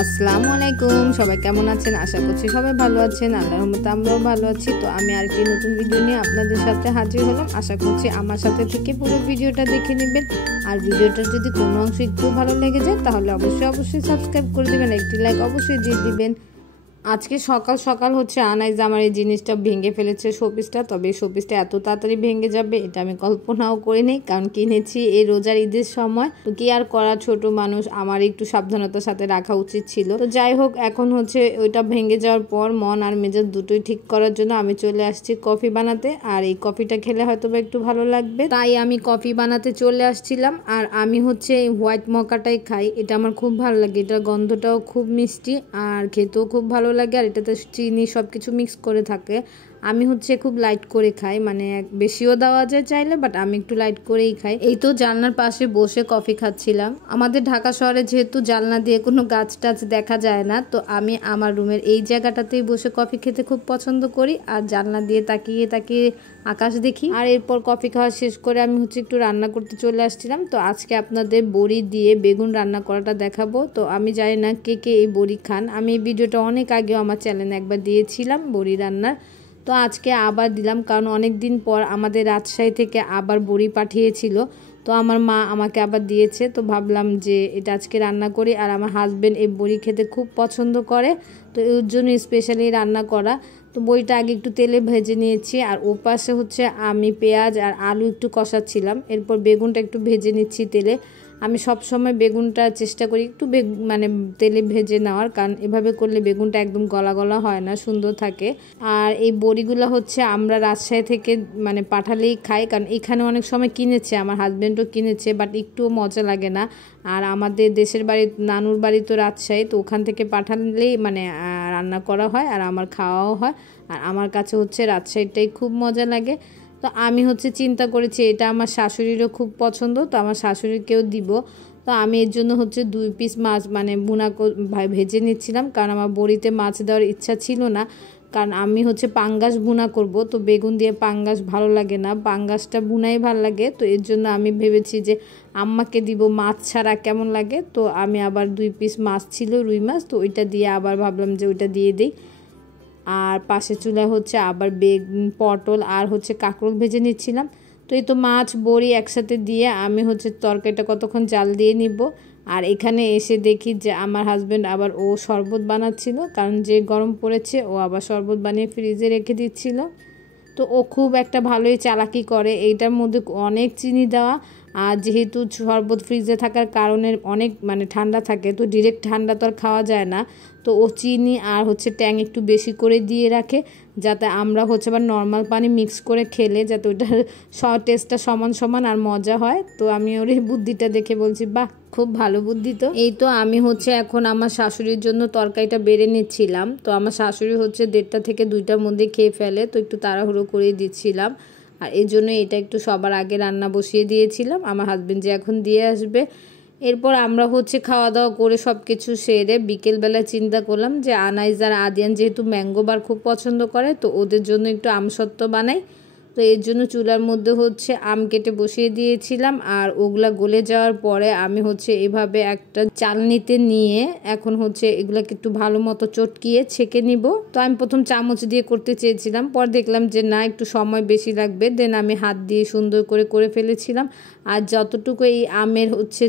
আসসালামু আলাইকুম, সবাই কেমন আছেন? আশা করছি সবাই ভালো আছেন। আল্লাহর রহমতে আমরাও ভালো আছি। তো আমি আরেকটি নতুন ভিডিও নিয়ে আপনাদের সাথে হাজির হলাম। আশা করছি আমার সাথে থেকে পুরো ভিডিওটা দেখে নেবেন। আর ভিডিওটার যদি কোনো অংশ একটু ভালো লেগে যায় তাহলে অবশ্যই সাবস্ক্রাইব করে দেবেন, একটি লাইক অবশ্যই দিয়ে দিবেন। আজকে সকাল সকাল হচ্ছে আনাইজ আমার এই জিনিসটা ভেঙে ফেলেছে, শোপিসটা। তবে এই শোপিসটা এত তাড়াতাড়ি ভেঙে যাবে এটা আমি কল্পনাও করিনি, কারণ কিনেছি এই রোজার ঈদের সময়। তো কি আর করা, ছোট মানুষ, আমার একটু সাবধানতার সাথে রাখা উচিত ছিল। তো যাই হোক, এখন হচ্ছে ওইটা ভেঙে যাওয়ার পর মন আর মেজাজ দুটোই ঠিক করার জন্য আমি চলে আসছি কফি বানাতে। আর এই কফিটা খেলে হয়তো বা একটু ভালো লাগবে, তাই আমি কফি বানাতে চলে আসছিলাম। আর আমি হচ্ছে এই হোয়াইট মকাটাই খাই, এটা আমার খুব ভালো লাগে। এটার গন্ধটাও খুব মিষ্টি আর খেতেও খুব ভালো লাগে। আর এটাতে চিনি সবকিছু মিক্স করে থাকে। আমি হচ্ছে খুব লাইট করে খাই, মানে বেশিও দেওয়া যায় চাইলে, বাট আমি একটু লাইট করেই খাই। এই তো জানলার পাশে বসে কফি খাচ্ছিলাম। আমাদের ঢাকা শহরে যেহেতু জানলা দিয়ে কোনো গাছ টাছ দেখা যায় না, তো আমি আমার রুমের এই জায়গাটাতেই বসে কফি খেতে খুব পছন্দ করি। আর জানলা দিয়ে তাকিয়ে তাকিয়ে আকাশ দেখি। আর এরপর কফি খাওয়া শেষ করে আমি হচ্ছে একটু রান্না করতে চলে আসছিলাম। তো আজকে আপনাদের বড়ি দিয়ে বেগুন রান্না করাটা দেখাবো। তো আমি জানি না কে কে এই বড়ি খান, আমি এই ভিডিওটা অনেক আগেও আমার চ্যানেলে একবার দিয়েছিলাম বড়ি রান্নার। তো আজকে আবার দিলাম, কারণ অনেক দিন পর আমাদের রাজশাহী থেকে আবার বড়ি পাঠিয়েছিল। তো আমার মা আমাকে আবার দিয়েছে, তো ভাবলাম যে এটা আজকে রান্না করি। আর আমার হাজব্যান্ড এই বড়ি খেতে খুব পছন্দ করে, তো এর জন্য স্পেশালি রান্না করা। তো বড়িটা আগে একটু তেলে ভেজে নিয়েছি। আর ও পাশে হচ্ছে আমি পেঁয়াজ আর আলু একটু কষাচ্ছিলাম। এরপর বেগুনটা একটু ভেজে নিচ্ছি তেলে। আমি সব সময় বেগুনটা চেষ্টা করি একটু মানে তেলে ভেজে নেওয়ার, কারণ এভাবে করলে বেগুনটা একদম গলা গলা হয় না, সুন্দর থাকে। আর এই বড়িগুলো হচ্ছে আমরা রাজশাহী থেকে মানে পাঠালেই খাই, কারণ এখানে অনেক সময় কিনেছে, আমার হাজব্যান্ডও কিনেছে, বাট একটুও মজা লাগে না। আর আমাদের দেশের বাড়ি, নানুর বাড়ি তো রাজশাহী, তো ওখান থেকে পাঠালেই মানে রান্না করা হয় আর আমার খাওয়াও হয়। আর আমার কাছে হচ্ছে রাজশাহীটাই খুব মজা লাগে। তো আমি হচ্ছে চিন্তা করেছি এটা আমার শাশুড়িরও খুব পছন্দ, তো আমার শাশুড়িকেও দিব। তো আমি এর জন্য হচ্ছে 2 পিস মাছ মানে ভেজে নিচ্ছিলাম, কারণ আমার বড়িতে মাছ দেওয়ার ইচ্ছা ছিল না। কারণ আমি হচ্ছে পাঙ্গাস ভুনা করব, তো বেগুন দিয়ে পাঙ্গাস ভালো লাগে না, পাঙ্গাসটা ভুনাই ভালো লাগে। তো এর জন্য আমি ভেবেছি যে আম্মাকে দিব, মাছ ছাড়া কেমন লাগে। তো আমি আবার 2 পিস মাছ ছিল, রুই মাছ, তো ওইটা দিয়ে আবার ভাবলাম যে ওইটা দিয়ে দিই। আর পাশে চুলায় হচ্ছে আবার বেগুন, পটল আর হচ্ছে কাঁকরোল ভেজে নিচ্ছিলাম। তো এই তো মাছ বড়ি একসাথে দিয়ে আমি হচ্ছে তরকারিটা কতক্ষণ জাল দিয়ে নিব। আর এখানে এসে দেখি যে আমার হাজব্যান্ড আবার ও শরবত বানাচ্ছিল, কারণ যে গরম পড়েছে ও আবার শরবত বানিয়ে ফ্রিজে রেখে দিচ্ছিল। তো ও খুব একটা ভালোই চালাকি করে, এইটার মধ্যে অনেক চিনি দেওয়া। আর যেহেতু শরবত ফ্রিজে থাকার কারণে অনেক মানে ঠান্ডা থাকে, তো ডিরেক্ট ঠান্ডা তো আর খাওয়া যায় না। তো ও চিনি আর হচ্ছে ট্যাং একটু বেশি করে দিয়ে রাখে, যাতে আমরা হচ্ছে আবার নর্মাল পানি মিক্স করে খেলে যাতে ওইটার টেস্টটা সমান সমান আর মজা হয়। তো আমি ওর এই বুদ্ধিটা দেখে বলছি, বাহ, খুব ভালো বুদ্ধি। তো এই তো আমি হচ্ছে এখন আমার শাশুড়ির জন্য তরকারিটা বেড়ে নিচ্ছিলাম। তো আমার শাশুড়ি হচ্ছে 1:30 থেকে 2টার মধ্যে খেয়ে ফেলে, তো একটু তাড়াহুড়ো করে দিচ্ছিলাম। আর এই জন্য এটা একটু সবার আগে রান্না বসিয়ে দিয়েছিলাম, আমার হাজব্যান্ড যে এখন দিয়ে আসবে। এরপর আমরা হচ্ছে খাওয়া দাওয়া করে সব কিছু সেরে বিকেলবেলা চিন্তা করলাম যে আনাইজ আর আদিয়ান যেহেতু ম্যাঙ্গো বার খুব পছন্দ করে, তো ওদের জন্য একটু আমসত্ত্ব বানাই। তো এর জন্য চুলার মধ্যে হচ্ছে আম কেটে বসিয়ে দিয়েছিলাম। আর ওগুলা গলে যাওয়ার পরে আমি হচ্ছে এভাবে একটা চালনিতে নিয়ে এখন হচ্ছে এগুলাকে একটু ভালো মতো চটকিয়ে ছেঁকে নিব। তো আমি প্রথম চামচ দিয়ে করতে চেয়েছিলাম, পর দেখলাম যে না, একটু সময় বেশি লাগবে, দেন আমি হাত দিয়ে সুন্দর করে ফেলেছিলাম। আর যতটুকু এই আমের হচ্ছে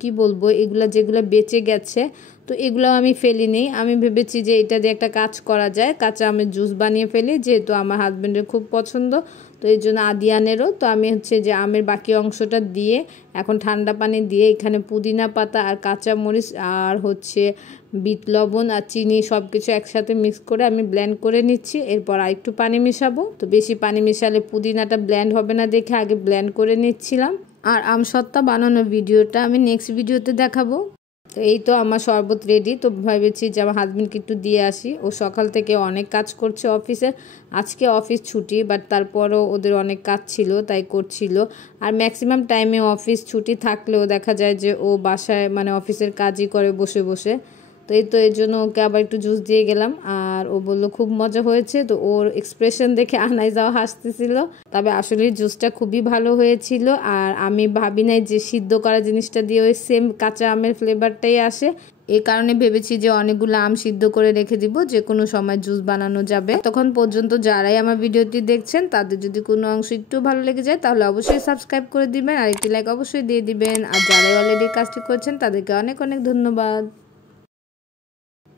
কি বলবো, এগুলা যেগুলো বেঁচে গেছে, তো এগুলো আমি ফেলিনি। আমি ভেবেছি যে এটা দিয়ে একটা কাজ করা যায়, কাঁচা আমের জুস বানিয়ে ফেলি, যেহেতু আমার হাজব্যান্ডের খুব পছন্দ। তো এই জন্য আদিয়ানেরও। তো আমি হচ্ছে যে আমের বাকি অংশটা দিয়ে এখন ঠান্ডা পানি দিয়ে এখানে পুদিনা পাতা আর কাঁচা মরিচ আর হচ্ছে বিট লবণ আর চিনি সব কিছু একসাথে মিক্স করে আমি ব্লেন্ড করে নিচ্ছি। এরপর আর একটু পানি মেশাবো, তো বেশি পানি মেশালে পুদিনাটা ব্লেন্ড হবে না দেখে আগে ব্লেন্ড করে নিচ্ছিলাম। আর আমসত্ত্বা বানানোর ভিডিওটা আমি নেক্সট ভিডিওতে দেখাবো। তো এই তো আমার শরবত রেডি। তো ভেবেছি যে আমার হাজব্যান্ডকে একটু দিয়ে আসি, ও সকাল থেকে অনেক কাজ করছে অফিসে। আজকে অফিস ছুটি, বাট তারপরও ওদের অনেক কাজ ছিল তাই করছিল। আর ম্যাক্সিমাম টাইমে অফিস ছুটি থাকলেও দেখা যায় যে ও বাসায় মানে অফিসের কাজই করে বসে বসে। তো তো এই তো এর জন্য ওকে আবার একটু জুস দিয়ে গেলাম, আর ও বললো খুব মজা হয়েছে। তো ওর এক্সপ্রেশন দেখে আনাই যাওয়া হাসতেছিল। তবে আসলে জুসটা খুবই ভালো হয়েছিল, আর আমি ভাবি নাই যে সিদ্ধ করা জিনিসটা দিয়ে ওই সেম কাঁচা আমের ফ্লেভারটাই আসে। এই কারণে ভেবেছি যে অনেকগুলো আম সিদ্ধ করে রেখে দিব, যে কোনো সময় জুস বানানো যাবে। তখন পর্যন্ত যারাই আমার ভিডিওটি দেখছেন তাদের যদি কোনো অংশ একটু ভালো লেগে যায় তাহলে অবশ্যই সাবস্ক্রাইব করে দিবেন, আর একটি লাইক অবশ্যই দিয়ে দিবেন। আর যারাই অলরেডি কাজটি করছেন তাদেরকে অনেক অনেক ধন্যবাদ।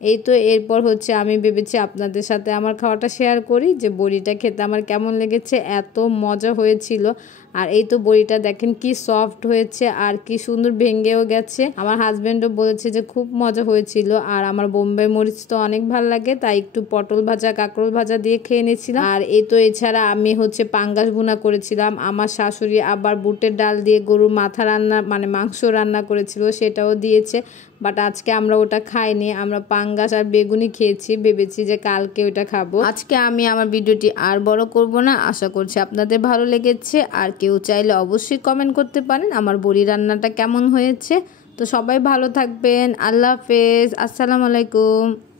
এই তো এরপর হচ্ছে আমি ভেবেছি আপনাদের সাথে আমার খাওয়াটা শেয়ার করি, যে বড়িটা খেতে আমার কেমন লেগেছে। এত মজা হয়েছিল। আর এই তো বড়িটা দেখেন কি সফট হয়েছে আর কি সুন্দর ভেঙেও গেছে। আমার হাজব্যান্ডও বলেছে যে খুব মজা হয়েছিল। আর আমার বোম্বাই মরিচ তো অনেক ভালো লাগে, তাই একটু পটল ভাজা কাঁকরোল ভাজা দিয়ে খেয়ে নিয়েছিলাম। আর এই তো এছাড়া আমি হচ্ছে পাঙ্গাস ভুনা করেছিলাম। আমার শাশুড়ি আবার বুটের ডাল দিয়ে গরুর মাথা রান্না মানে মাংস রান্না করেছিল, সেটাও দিয়েছে। বাট আজকে আমরা ওটা খাইনি, আমরা পাঙ্গাস আর বেগুনি খেয়েছি, ভেবেছি যে কালকে ওটা খাবো। আজকে আমি আমার ভিডিওটি আর বড় করব না, আশা করছি আপনাদের ভালো লেগেছে। আর কেউ চাইলে অবশ্যই কমেন্ট করতে পারেন আমার বড়ি রান্নাটা কেমন হয়েছে। তো সবাই ভালো থাকবেন, আল্লাহ হাফেজ, আসসালামু আলাইকুম।